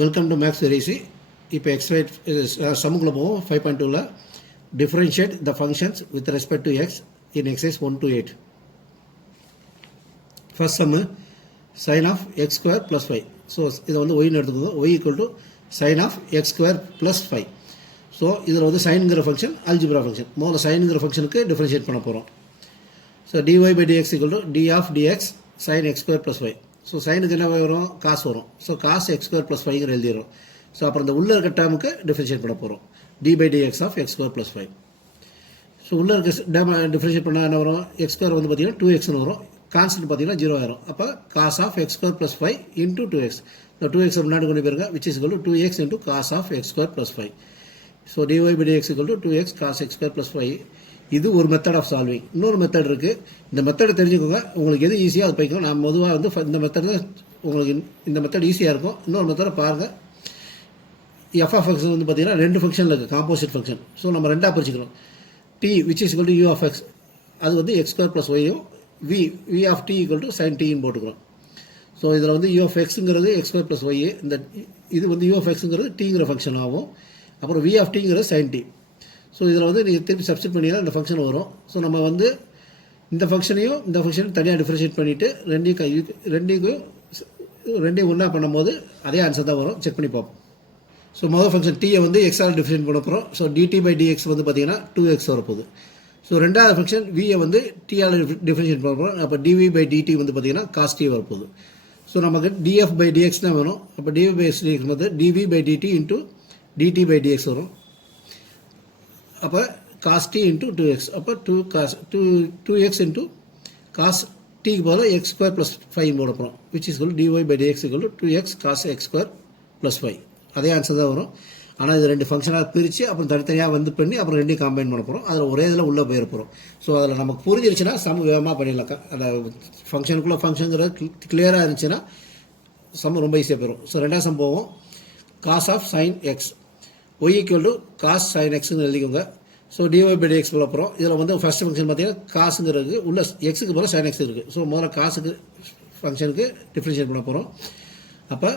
Welcome to maths very easy. இப்போ எக்ஸ்பைட் சம்முக்குள்ள போவோம். 5.2ல differentiate the functions with respect to x in exercise 1 to 8. First sum sine of x square plus 5. So இதை வந்து ஒய்னு எடுத்துக்கோங்க. Y equal to sine of x square plus 5. So இதில் வந்து சைனுங்கிற ஃபங்க்ஷன் அல்ஜிப்ரா ஃபங்க்ஷன். முதல்ல சைனுங்கிற ஃபங்க்ஷனுக்கு டிஃபரன்ஷியேட் பண்ண போகிறோம். So dy by dx equal to d of dx sine x square plus 5. So சைனுக்கு என்ன வரும்? காசு வரும். So cos x square plus 5 எழுதிடும். ஸோ அப்புறம் இந்த உள்ள இருக்க டேமுக்கு டிஃபரன்ஷியேட் பண்ண போகிறோம். D by dx of x square plus 5. So உள்ள இருக்க டேம் டிஃபரன்ஷியேட் பண்ணால் என்ன வரும்? எக்ஸ் ஸ்கொயர் வந்து பார்த்தீங்கன்னா 2xன்னு வரும். கான்ஸ்டன்ட் பார்த்தீங்கன்னா 0 ஆயிரும். அப்போ cos of x square plus 5 into 2x. இந்த 2x முன்னாடி கொண்டு போயிருங்க, which is equal to 2x into cos of x square plus 5. So dy by dx equal to 2x cos x square plus 5. இது ஒரு method of solving. இன்னொரு method இருக்குது. இந்த மெத்தடை தெரிஞ்சுக்கோங்க. உங்களுக்கு எது ஈஸியாக அது போய்க்கும். நான் பொதுவாக வந்து இந்த மெத்தட் உங்களுக்கு இந்த மெத்தட் ஈஸியாக இருக்கும். இன்னொரு மெத்தடை பாருங்கள். எஃப் ஆஃப் எக்ஸ் வந்து பார்த்தீங்கன்னா 2 ஃபங்க்ஷனில் இருக்குது, காம்போசிட் ஃபங்க்ஷன். ஸோ நம்ம ரெண்டாக பிரிச்சுக்கிறோம். T which is equal to u of x, அது வந்து எக்ஸ் ஸ்கொயர் ப்ளஸ் ஒய்யும் v of t equal to sine டின்னு போட்டுக்கிறோம். ஸோ இதில் வந்து யூ ஆஃப் எக்ஸுங்கிறது எக்ஸ் ஸ்கொயர் ப்ளஸ் ஒய், இந்த இது வந்து யூ ஆஃப் எக்ஸுங்கிறது டிங்கிற ஃபங்க்ஷன் ஆகும். அப்புறம் வி ஆஃப் டிங்கிறது சைன் டி. ஸோ இதில் வந்து நீங்கள் திருப்பி சப்ஸ்டிட் பண்ணிங்கன்னா இந்த ஃபங்க்ஷன் வரும். ஸோ நம்ம வந்து இந்த ஃபங்க்ஷனையும் இந்த ஃபங்க்ஷனையும் தனியாக டிஃபரன்ஷியேட் பண்ணிவிட்டு ரெண்டையும் ஒன்றா பண்ணும்போது அதே ஆன்சர் தான் வரும். செக் பண்ணி பார்ப்போம். ஸோ மொதல் ஃபங்க்ஷன் டீயை வந்து எக்ஸால் டிஃபரன்ஷியேட் பண்ண போகிறோம். ஸோ டிடி பை டிஎக்ஸ் வந்து பார்த்தீங்கன்னா 2x வரப்போகுது. ஸோ ரெண்டாவது ஃபங்க்ஷன் வியை வந்து டிஆல் டிஃபரன்ஷியேட் பண்ண போகிறோம். அப்போ டிவி பை டிடி வந்து பார்த்தீங்கன்னா காஸ் டி வரப்போகுது. ஸோ நமக்கு டிஎஃப் பை டிஎக்ஸ் தான் வரும். அப்போ டிவி பை டிஎக்ஸ் வந்து dv by dt into dt by dx வரும். அப்போ காஸ் டி இன்ட்டு 2x. அப்போ 2x இன்ட்டு காஸ் டிக்கு போல எக்ஸ் ஸ்கொயர் ப்ளஸ் 5 போட போகிறோம். Which is equal dy by dx equal to 2x cos x square plus 5. அதே answer தான் வரும். ஆனால் இது ரெண்டு ஃபங்க்ஷனாக பிரித்து அப்புறம் தனித்தனியாக வந்து பண்ணி அப்புறம் ரெண்டையும் கம்பைன் பண்ண போகிறோம். அதில் ஒரே இதில் உள்ளே போயிட போகிறோம். ஸோ அதில் நமக்கு புரிஞ்சிருச்சுன்னா சம் வேகமாக பண்ணிடலாம். அந்த ஃபங்க்ஷனுக்குள்ளே ஃபங்க்ஷனுங்கிறது கிளியராக இருந்துச்சுன்னா சம் ரொம்ப ஈஸியாக போயிடும். ஸோ ரெண்டாவது சம் போவோம். Cos of sine x y equal to cos sine எக்ஸ்ன்னு எழுதிக்கோங்க. ஸோ டிஒய் பை டிஎக்ஸ் போல போகிறோம். இதில் வந்து ஃபஸ்ட் ஃபங்க்ஷன் பார்த்தீங்கன்னா காசுங்கிறது உள்ள எக்ஸுக்கு போல சைன் எக்ஸ் இருக்குது. ஸோ முதல்ல காசுக்கு ஃபங்க்ஷனுக்கு டிஃப்ரென்ஷியேட் பண்ண போகிறோம். அப்போ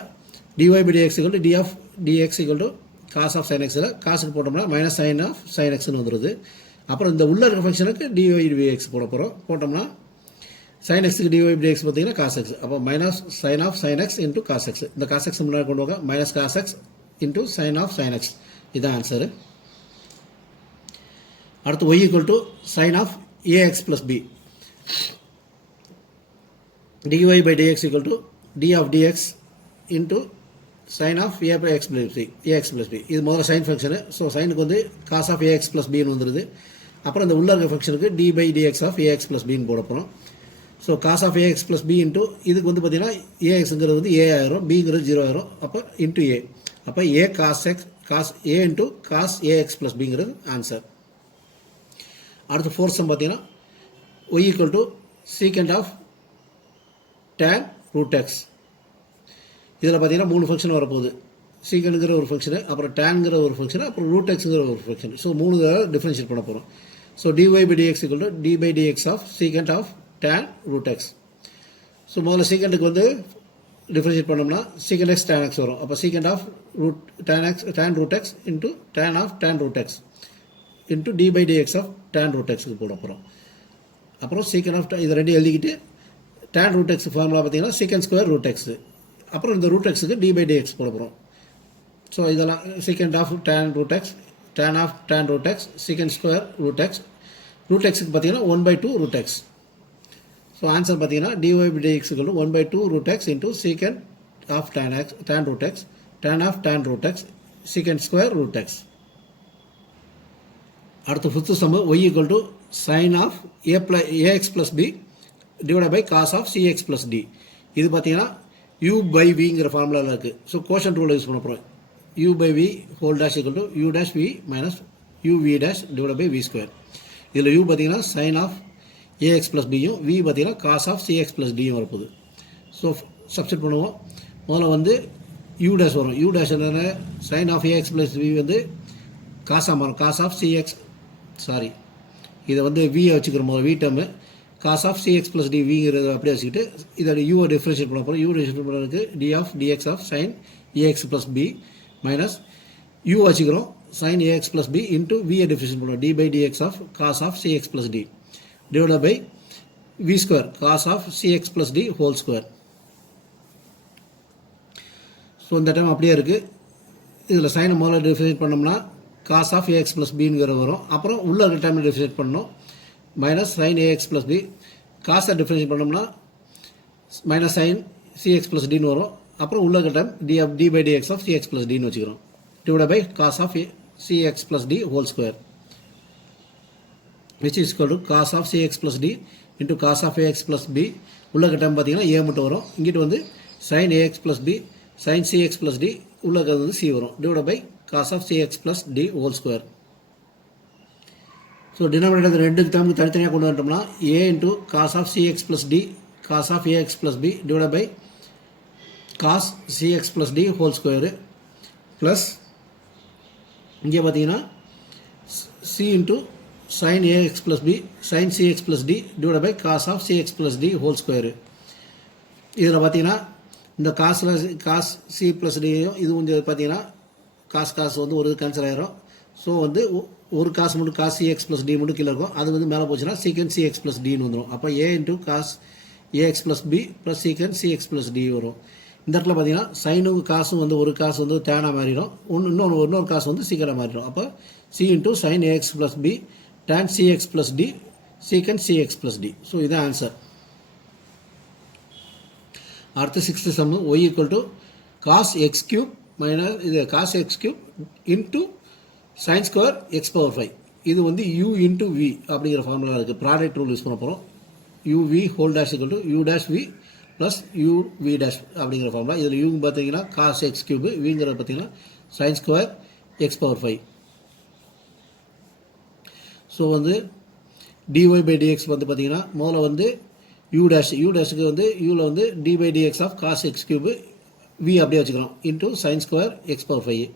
dy by dx equal to d of dx equal to cos of sine எக்ஸில் காசுக்கு போட்டோம்னா மைனஸ் சைன் ஆஃப் சைன் எக்ஸ்னு வந்துடுது. அப்புறம் இந்த உள்ள இருக்க ஃபங்க்ஷனுக்கு டிஒய் டிஎக்ஸ் போட போகிறோம். போட்டோம்னா சைன் எக்ஸுக்கு டிஒய் டிஎக்ஸ் பார்த்தீங்கன்னா காஸ் எக்ஸ். அப்போ minus sine of sine x into cos x. இந்த காஸ் எக்ஸ் முன்னாடி கொண்டு வாங்க. Minus cos x into sine of sine x. இதுதான் ஆன்சரு. அடுத்து y equal to sine of ax plus b. Dy by dx equal to d of dx into sine of a by x plus b. Ax plus b இது முதல்ல sine function. So சைனுக்கு வந்து cos of ax plus பின்னு வந்துடுது. அப்புறம் இந்த உள்ள இருக்க ஃபங்க்ஷனுக்கு d by dx of ax plus பின்னு போட போகிறோம். So cos of ax plus b into இதுக்கு வந்து பார்த்தீங்கன்னா ஏஎக்ஸுங்கிறது வந்து ஏ ஆயிரும், பிங்கிறது 0 ஆயிரும். அப்போ இன்ட்டு ஏ. அப்போ a cos x cos a into cos ax plus பிங்கிறது ஆன்சர். அடுத்து ஃபோர்த் சம் பார்த்தீங்கன்னா y equal to secant of tan root x. இதில் பார்த்தீங்கன்னா 3 ஃபங்க்ஷன் வரப்போகுது. சீக்கண்ட்ங்கிற ஒரு ஃபங்க்ஷனு, அப்புறம் டேன்ங்கிற ஒரு ஃபங்க்ஷனு, அப்புறம் ரூட் எக்ஸுங்கிற ஒரு ஃபங்க்ஷன். ஸோ 3 டிஃபரன்ஷியேட் பண்ண போகிறோம். So dy by dx equal to d by dx of secant of tan root x. So முதல்ல சீக்கண்டுக்கு வந்து டிஃபரன்ஷியேட் பண்ணோம்னா சீக்கண்ட் எக்ஸ் டேன் எக்ஸ் வரும். அப்போ secant of root tan root x into tan of tan root x into d by dx of tan root எக்ஸுக்கு போட போகிறோம். அப்புறம் சீக்கண்ட் ஆஃப் இதை ரெண்டு எழுதிக்கிட்டு டேன் ரூட் எக்ஸ் ஃபார்முலா பார்த்தீங்கன்னா சீக்கண்ட் ஸ்கொயர் ரூட் எக்ஸு. அப்புறம் இந்த ரூட் எக்ஸுக்கு டி பை டிஎக்ஸ் போட போகிறோம். ஸோ இதெல்லாம் secant of tan root x, tan of tan root x, secant square root x. Root எக்ஸுக்கு பார்த்தீங்கன்னா 1/2 ரூட் எக்ஸ். ஸோ ஆன்சர் பார்த்தீங்கன்னா டிஒய் பை டிஎக்ஸுக்கு 1/2 root x into secant of tan root x, tan of tan root x, secant square root x. அடுத்து fifth sum y equal to sine of ax plus b divide by cos of cx plus d. இது பார்த்தீங்கன்னா you by விங்கிற ஃபார்முலாவில் இருக்குது. So quotient ரூலை use பண்ண போகிறோம். U by v whole dash equal to u dash v minus u v dash divide by v square. இதில் u பார்த்தீங்கன்னா sine of ax plus பியும், வி பார்த்தீங்கன்னா காஸ் ஆஃப் சிஎக்ஸ் ப்ளஸ் டியும் வரப்போகுது. So substitute பண்ணுவோம். முதல்ல வந்து யூ டேஷ் வரும். யூ டேஷ் என்னென்ன sine of ax plus v வந்து காசாக மாறும். காஸ் ஆஃப் சிஎக்ஸ் இதை வந்து வியை வச்சுக்கிறோம். முதல்ல v term cos of cx plus d விங்கிறது அப்படியே வச்சுக்கிட்டு இதோட யூவை டிஃப்ரென்ஷியேட் பண்ண போகிறோம். யூ டிஃப்ரென்ஷியேட் பண்ணுறதுக்கு d of dx of sine ax plus b minus u வச்சுக்கிறோம் sine ax plus b into வியை டிஃப்ரென்ஷியேட் பண்ணுறோம் d by dx of cos of cx plus d divide by v square cos of cx plus d whole square. So இந்த time அப்படியே இருக்குது. இதில் சைனை முதல்ல differentiate பண்ணோம்னா காஸ் ஆஃப் ஏஎக்ஸ் ப்ளஸ் பிங்கிற வரும். அப்புறம் உள்ள இருக்கிற டைமில் டிஃப்ரென்ஷியேட் பண்ணணும் minus sine ax plus b. காசை டிஃப்ரென்ஷியேட் பண்ணோம்னா மைனஸ் சைன் சிஎக்ஸ் ப்ளஸ் டின்னு வரும். அப்புறம் உள்ள இருக்கிற time d by dx of cx plus டின்னு வச்சுக்கிறோம் divide by cos of cx plus d whole square which is equal to cos of cx plus d into cos of ax plus b. உள்ள இருக்கிற time பார்த்தீங்கன்னா a மட்டும் வரும். இங்கிட்டு வந்து sine ax plus b sine cx plus D உள்ள இருக்கிறது வந்து சி வரும் divide by cos of cx plus d whole square. So denominator ரெண்டு டேர்முக்கு தனித்தனியாக கொண்டு வந்துட்டோம்னா a into cos of cx plus d cos of ax plus b divide by cos cx plus d whole square plus இங்கே பார்த்தீங்கன்னா c into sine ax plus b sine cx plus d divide by cos of cx plus d whole square. இதில் பார்த்தீங்கன்னா இந்த cos C plus டியும் இது கொஞ்சம் பார்த்தீங்கன்னா காசு வந்து ஒரு கேன்சல் ஆகிரும். ஸோ வந்து ஒரு காசு மட்டும் காஸ் சிஎக்ஸ் ப்ளஸ் டி மட்டும் கீழே இருக்கும். அது வந்து மேலே போச்சுன்னா சீக்கன் சிஎக்ஸ் ப்ளஸ் டின்னு வந்துடும். அப்போ a into cos ax plus b plus secant cx plus d வரும். இந்த இடத்துல பார்த்தீங்கன்னா சைனுக்கு காசும் வந்து ஒரு காசு வந்து டேனாக மாறிடும். இன்னொரு காசு வந்து சீக்கனாக மாறிடும். அப்போ c into sine ax plus b tan cx plus d secant cx plus d. So இதுதான் ஆன்சர். அடுத்து 6th sum y equal to cos x cube minus இது cos x cube into sine square x power 5. இது வந்து u into v அப்படிங்கிற formula இருக்குது. Product rule use பண்ண போகிறோம். U v whole dash equal to u dash v plus u v dash அப்படிங்கிற formula. இதில் யூங்க பார்த்தீங்கன்னா காஸ் எக்ஸ் கியூபு விங்கிறது பார்த்தீங்கன்னா sine square x power 5. So வந்து டிஒய் பை டிஎக்ஸ் வந்து பார்த்தீங்கன்னா முதல்ல வந்து யூ டேஷுக்கு வந்து யூவில் வந்து d by dx of cos x cube v அப்படியே வச்சுக்கிறோம் into sine square x power 5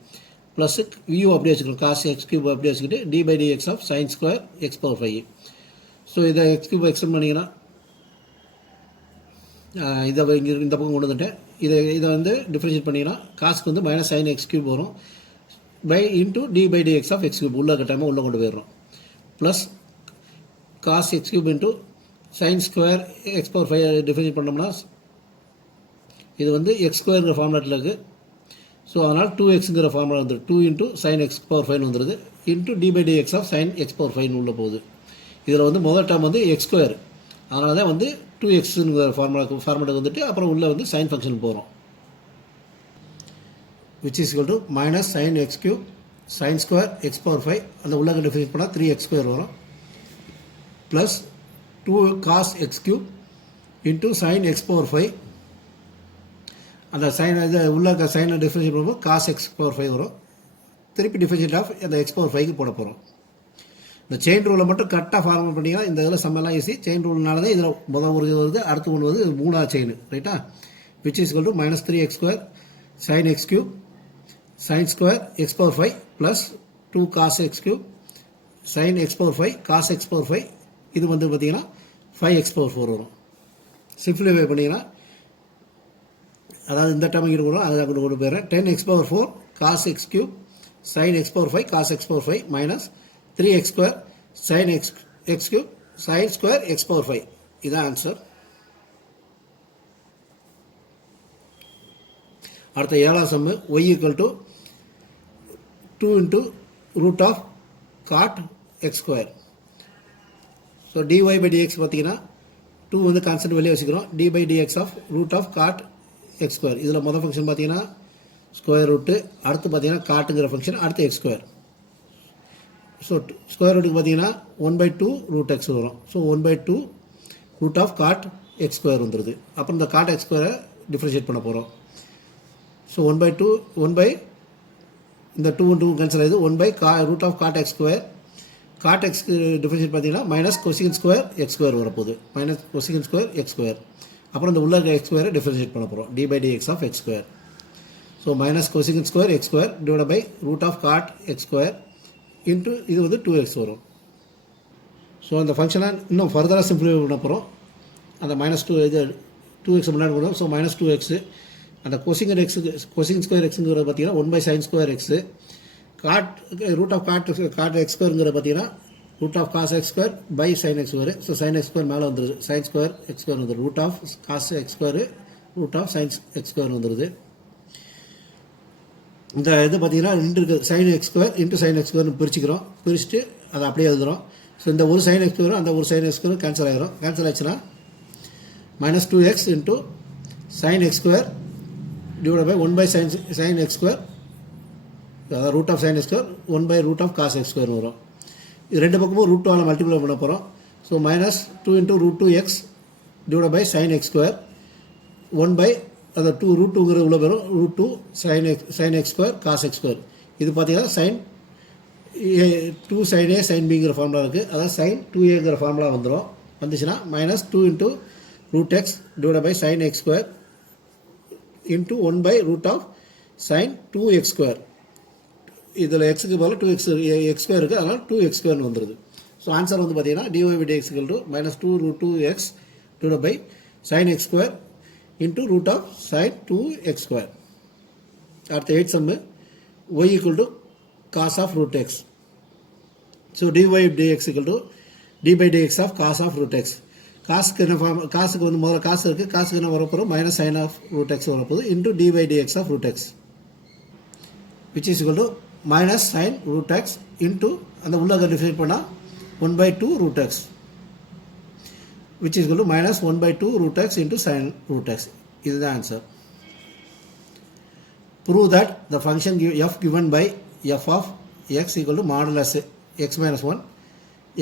plus u அப்படியே வச்சுக்கிறோம் காஸ் எக்ஸ் கியூப் அப்படியே வச்சுக்கிட்டு d by dx of sine square x power 5. So இதை எக்ஸ் கியூப் எக்ஸ்டெண்ட் பண்ணிங்கன்னா இதை இங்கே இந்த பக்கம் கொண்டு வந்துட்டேன். இதை வந்து டிஃப்ரென்ஷியேட் பண்ணிங்கன்னா காசுக்கு வந்து மைனஸ் சைன் எக்ஸ் கியூப் வரும் by into d by dx of x cube உள்ள கட்டாமல் உள்ளே கொண்டு போயிடுறோம் plus cos x cube into sine square x power 5 differentiate பண்ணோம்னா இது வந்து எக்ஸ் ஸ்கொயருங்கிற ஃபார்முலாட்டில் இருக்குது. ஸோ அதனால் 2xங்கிற ஃபார்முலா வந்துடும். 2 இன்ட்டு சைன் எக்ஸ் பவர் 5 வந்துடுது into d by dx of sine x power 5 உள்ள போகுது. இதில் வந்து முதல் டேர்ம் வந்து எக்ஸ் ஸ்கொயர், அதனால தான் வந்து 2xங்கிற ஃபார்முலாக்கு வந்துட்டு அப்புறம் உள்ளே வந்து சைன் ஃபங்க்ஷன் போகிறோம். Which is equal to minus sine x cube sine square x power 5 அந்த உள்ளே டிஃபைன் பண்ணால் 3x ஸ்கொயர் வரும் plus 2 cos x cube into sine x power 5 அந்த சைன் இது உள்ள சைனை டிஃபரன்ஷியேட் பண்ணும்போது காஸ் எக்ஸ் பவர் 5 வரும். திருப்பி டிஃபரன்ஷியேட் ஆஃப் அந்த எக்ஸ் பவர் 5க்கு போட போகிறோம். இந்த செயின் ரூலை மட்டும் கரெக்டாக ஃபார்முலா பண்ணிங்கன்னா இந்த இதில் சம்மெல்லாம் ஈஸி. செயின் ரூல்னால தான் இதில் முதல் ஒரு இது வருது, அடுத்து ஒன்று வருது, மூணாவது செயின் ரைட்டா. Which is equal to minus 3x square sine x cube sine square x power 5 plus 2 cos x cube sine x power 5 cos x power 5 இது வந்து பார்த்தீங்கன்னா 5x பவர் 4 வரும். சிம்பிளிஃபை பண்ணிங்கன்னா அதாவது இந்த டைம் இங்கே வரும், அதை கொண்டு போயிடுறேன். 10x power 4 cos x cube sine x power 5 cos x power 5 minus 3x square sine x cube sine square x power 5 இதுதான் ஆன்சர். அடுத்த 7வது sum y equal to 2 into root of God x square. So dy by dx பார்த்தீங்கன்னா 2 வந்து constant வெளியே வச்சுக்கிறோம். D by dx of root of God x square. இதில் மொதல் function பார்த்தீங்கன்னா ஸ்கொயர் ரூட்டு, அடுத்து பார்த்தீங்கன்னா காட்டுங்கிற ஃபங்க்ஷன், அடுத்து எக்ஸ் ஸ்கொயர். ஸோ ஸ்கொயர் ரூட்டுக்கு பார்த்தீங்கன்னா 1/2 ரூட் எக்ஸ் வரும். So 1/2 root of God x square வந்துடுது. அப்புறம் இந்த காட் எக்ஸ் ஸ்கொயரை டிஃப்ரென்ஷியேட் பண்ண போகிறோம். ஸோ 1/2 இந்த 2 2 கேன்சல் ஆகுது. 1 root of God x square. Cot எக்ஸ்க்கு டிஃபரன்ஷியேட் பார்த்தீங்கன்னா minus cosecant square x square வரப்போகுது. Minus cosecant square x square. அப்புறம் இந்த உள்ள எக்ஸ் ஸ்கொயரை டிஃபரன்ஷியேட் பண்ண போகிறோம். D by dx of x square. So minus cosecant square x square divide by root of God x square into இது வந்து 2x வரும். ஸோ அந்த ஃபங்க்ஷனை இன்னும் ஃபர்தராக சிம்பிளிஃபை பண்ண போகிறோம். அந்த -2 இது 2x முன்னாடி போடுறோம். ஸோ -2x அந்த கொசிங்கர் எக்ஸுக்கு கொசிங் ஸ்கொயர் எக்ஸுங்கிறது பார்த்தீங்கன்னா 1/sin square x. Cot root of God x ஸ்கொயருங்கிறது பார்த்தீங்கன்னா root of cos x square by sine x square. So sine x square மேலே வந்துடுது, சைன் ஸ்கொயர் எக்ஸ் ஸ்கொயர் வந்துடுது. Root of cos x square root of sine x square வந்துடுது. இந்த இது பார்த்தீங்கன்னா ரெண்டு இருக்குது, sine x square into sine x ஸ்கொயர்னு பிரிச்சுக்கிறோம். பிரிச்சுட்டு அதை அப்படியே எழுதுகிறோம். ஸோ இந்த ஒரு சைன் எக்ஸ் ஸ்கொயரும் அந்த ஒரு சைன் எக்ஸ் ஸ்கொயரும் கேன்சல் ஆகிடும். கேன்சல் ஆச்சுன்னா -2x into sine x square divide by 1/sin x square, அதாவது root of sine x square 1/root of cos x square வரும். இது ரெண்டு பக்கமும் √2ஆல் மல்டிப்ளை பண்ண போகிறோம். So -2 into √2x divide by sine x square 1 அதை 2 √2ங்கிற உள்ள வரும் √2 sin x square cos x square. இது பார்த்தீங்கன்னா sin 2 sin a sin bங்கிற formula இருக்குது. அதாவது sin 2aங்கிற ஃபார்முலா வந்துடும். வந்துச்சுன்னா -2 into √x divide by sin x square into 1/root of sin 2x square. இதில் எக்ஸுக்கு பதில் 2x எக்ஸ் ஸ்கொயர் இருக்குது, அதனால் 2x ஸ்கொயர்னு வந்துடுது. ஸோ ஆன்சர் வந்து பார்த்தீங்கன்னா dy/dx -2√2x divide by sin x square into root of sin 2x square. அடுத்த 8th sum y cos of root x. So dy/dx d/dx of cos of root x. காசுக்கு என்ன form, காசுக்கு வந்து முதல்ல காசு இருக்குது, காசுக்கு என்ன வரப்போகிறோம் -sin of root x வரப்போகுது into d/dx of root x which is equal to -sin root x into அந்த உள்ள டிஃபைன் பண்ணால் 1/2 root x which is equal to -1/2 root x into sin root x. இதுதான் answer. Prove that the function f given by f of x equal to modulus x minus 1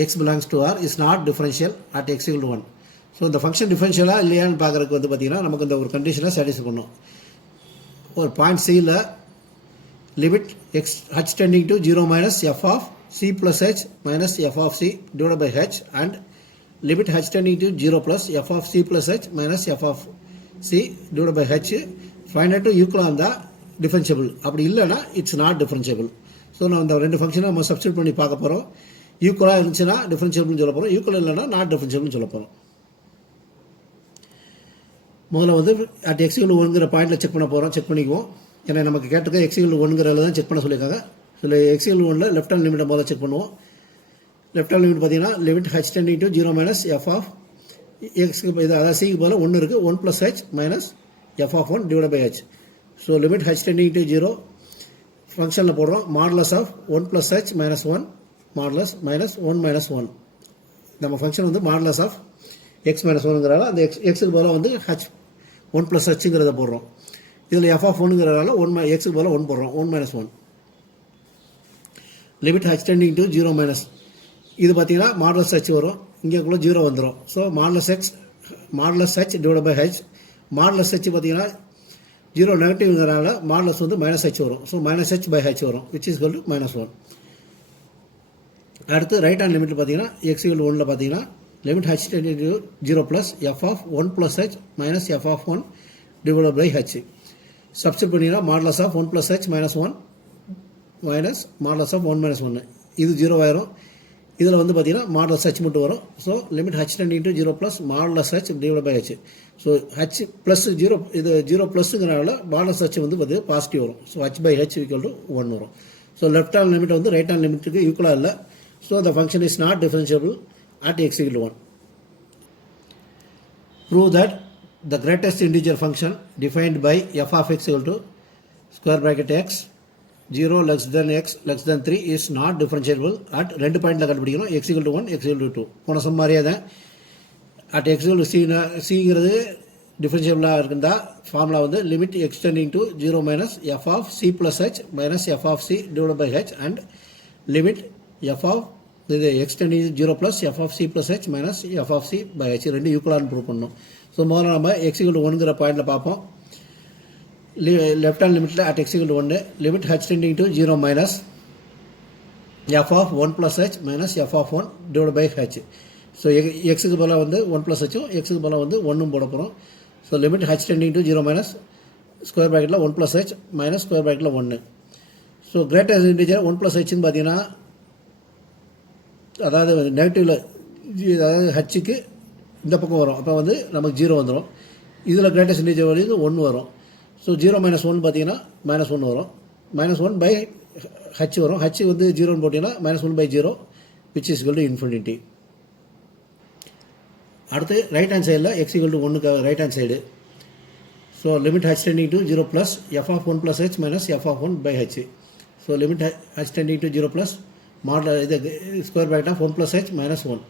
x belongs to R is not differential at x equal to 1. So இந்த function டிஃபரன்ஷியலாக இல்லையான்னு பார்க்குறதுக்கு வந்து பார்த்திங்கன்னா நமக்கு இந்த ஒரு கண்டிஷனை சாட்டிஸ்ஃபை பண்ணும். ஒரு பாயிண்ட் சியில் limit h tending to 0 minus f of c plus h minus f of c divided by h and limit h tending to 0 plus f of c plus h minus f of c divided by h find out to equal on the differentiable. அப்படி இல்லைன்னா it's not differentiable. So நம்ம இந்த ரெண்டு ஃபங்க்ஷனை நம்ம substitute பண்ணி பார்க்க போகிறோம். ஈக்குவலாக இருந்துச்சுன்னா டிஃபரன்ஷியபிள்னு சொல்ல போகிறோம், ஈக்குவல் இல்லைன்னா நாட் டிஃபரன்ஷியபிள்னு சொல்ல போகிறோம். முதல்ல வந்து அட் x equal to 1ங்கிற பாயிண்டில் செக் பண்ண போகிறோம். செக் பண்ணிக்குவோம். ஏன்னா நமக்கு கேட்டிருக்க x equal to 1ங்கிறத தான் செக் பண்ண சொல்லியிருக்காங்க. ஸோ x equal to 1ல் லெஃப்ட் ஹேண்ட் லிமிட்டை முதல்ல செக் பண்ணுவோம். லெஃப்ட் ஹேண்ட் லிமிட் பார்த்தீங்கன்னா limit h tending to 0 minus f of x, இது அதாவது சிக்கு பதில் 1 இருக்குது, 1 plus h minus f of 1 divided by h. So limit h tending to 0 ஃபங்க்ஷனில் போடுறோம். Modulus of 1 plus h minus 1 modulus minus 1 minus 1. நம்ம function வந்து மாடுலஸ் ஆஃப் x minus 1ங்கிறதால அந்த எக்ஸுக்கு பதிலாக வந்து h 1 plus hங்கிறத போடுறோம். இதில் f of 1ங்கிறதால எக்ஸுக்கு பதிலாக 1 போடுறோம், 1 minus 1. Limit h tending to 0 minus, இது பார்த்தீங்கன்னா மாடுலஸ் h வரும், இங்கேக்குள்ளே 0 வந்துடும். So modulus h divide by h. Modulus h பார்த்தீங்கன்னா 0 நெகட்டிவ்ங்கிறனால மாடுலஸ் வந்து -h வரும். ஸோ -h by h வரும் which is equal to -1. அடுத்து ரைட் ஹேண்ட் லிமிட் பார்த்தீங்கன்னா x equal to 1ல் பார்த்தீங்கன்னா limit h tending to 0 plus f of 1 plus h minus f of 1 divided by h. Substitute பண்ணிங்கன்னா modulus of 1 plus h minus 1 minus modulus of 1 minus 1, இது 0 ஆயிரும். இதில் வந்து பார்த்தீங்கன்னா modulus h மட்டும் வரும். So limit h tending to 0 plus modulus h divided by h. So h plus 0, இது 0 ப்ளஸ்ங்கிறனால modulus h வந்து பார்த்தீங்கன்னா பாசிட்டிவ் வரும். So h by h equal to 1 வரும். ஸோ லெஃப்ட் ஹேண்ட் லிமிட் வந்து ரைட் ஹேண்ட் லிமிட்டுக்கு ஈக்குவலாக இல்லை. So the function is not differentiable at x equal to 1. Prove that the greatest integer function defined by f of x equal to square bracket x 0 less than x less than 3 is not differentiable at ரெண்டு பாயிண்டில் கண்டுபிடிக்கணும். x equal to 1 x equal to 2. போன some மாதிரியே தான் at x equal to cங்கிறது டிஃபரன்ஷியபிளாக இருக்குதா formula வந்து limit x tending to 0 minus f of c plus h minus f of c divided by h and limit f of இது x tending to 0 plus f of c plus h minus f of c by h ரெண்டு ஈக்குவலான்னு prove பண்ணணும். So முதல்ல நம்ம x equal to 1ங்கிற பாயிண்டில் பார்ப்போம். Left hand லிமிட்டில் at x equal to 1 limit h tending to 0 minus f of 1 plus h minus f of 1 divided by h. So எக்ஸுக்கு பதிலாக வந்து 1 plus ஹச்சும் எக்ஸுக்கு பதிலாக வந்து 1ம் போட போகிறோம். So limit h tending to 0 minus square ப்ராக்கெட்டில் 1 plus h மைனஸ் ஸ்கொயர் ப்ராக்கெட்டில் 1. ஸோ கிரேட்டஸ்ட் இன்டிஜர் 1 plus hன்னு பார்த்தீங்கன்னா அதாவது நெகட்டிவில் அதாவது ஹச்சுக்கு இந்த பக்கம் வரும், அப்போ வந்து நமக்கு 0 வந்துடும். இதில் கிரேட்டஸ்ட் இன்டிஜர் வேல்யூ 1 வரும். ஸோ 0 - 1 பார்த்தீங்கன்னா -1 வரும். -1/h வரும். h வந்து 0ன்னு போட்டிங்கன்னா -1/0 which is equal to infinity. அடுத்து ரைட் ஹேண்ட் சைடில் x equal to 1க்கு right hand side. So limit h tending to 0 plus f of 1 plus h minus f of 1/h. So limit h tending to 0 plus மாடல் இது square bracket of 1 plus h minus 1.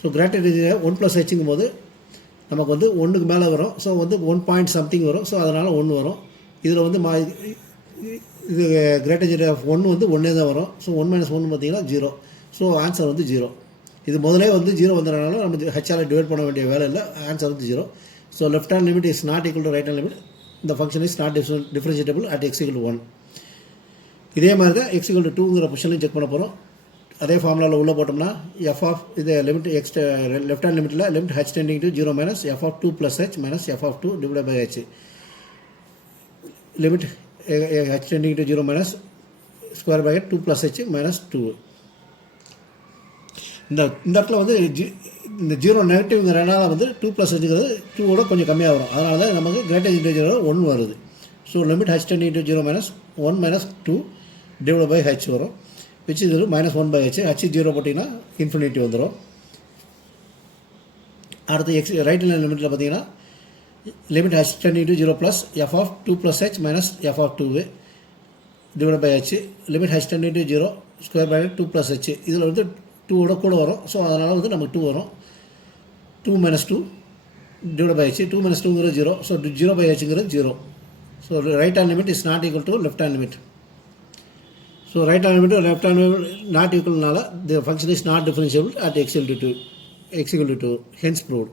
So greater 1 plus hங்கும் போது நமக்கு வந்து 1க்கு மேலே வரும். So வந்து 1 பாயிண்ட் சம்திங் வரும். ஸோ அதனால் 1 வரும். இதில் வந்து இது கிரேட்டர் ஆஃப் 1 வந்து 1 தான் வரும். ஸோ 1 - 1 பார்த்தீங்கன்னா 0. ஸோ ஆன்சர் வந்து 0. இது முதலே வந்து 0 வந்ததுனால நம்ம ஹெச்ஆல் டிவைட் பண்ண வேண்டிய வேலை இல்லை. ஆன்சர் வந்து 0. So left hand limit is not equal to right hand limit. இந்த function is not differentiable at x equal to 1. இதே மாதிரி தான் x equal to 2ங்கிற பொசிஷன்லையும் செக் பண்ண போகிறோம். அதே ஃபார்முலாவில் உள்ளே போட்டோம்னா f ஆஃப் இது லிமிட் எக்ஸ் லெஃப்ட் ஹேண்ட் லிமிட்டில் limit h tending to 0 minus f of 2 plus h minus f of 2 divided by h. Limit h tending to 0 minus square bracket 2 plus h minus 2. இந்த இடத்துல வந்து இந்த 0 நெகட்டிவ்ங்கிறனால வந்து 2 plus hங்கிறது 2ஓட கொஞ்சம் கம்மியாக வரும். அதனால தான் நமக்கு கிரேட்டர் இன்டிஜர் 1 வருது. So limit h tending to 0 minus 1 minus 2 divided by h வரும். which is -1/h. h 0 போட்டிங்கன்னா இன்ஃபினிட்டி வந்துடும். அடுத்து x ரைட் ஹேண்ட் லிமிட்டில் பார்த்தீங்கன்னா limit h tending to 0 plus f of 2 plus h minus f of 2 divided by h. Limit h tending to 0 square bracket 2 plus h. இதில் வந்து 2ஓட கூட வரும். So அதனால் வந்து நமக்கு 2 வரும். 2 - 2 divided by h. 2 - 2ங்கிறது 0. ஸோ 0/hங்கிறது 0. So right hand limit is not equal to left hand limit. So right hand limit left hand limit not equal nala the function is not differentiable at x equal to 2, hence proved.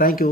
Thank you.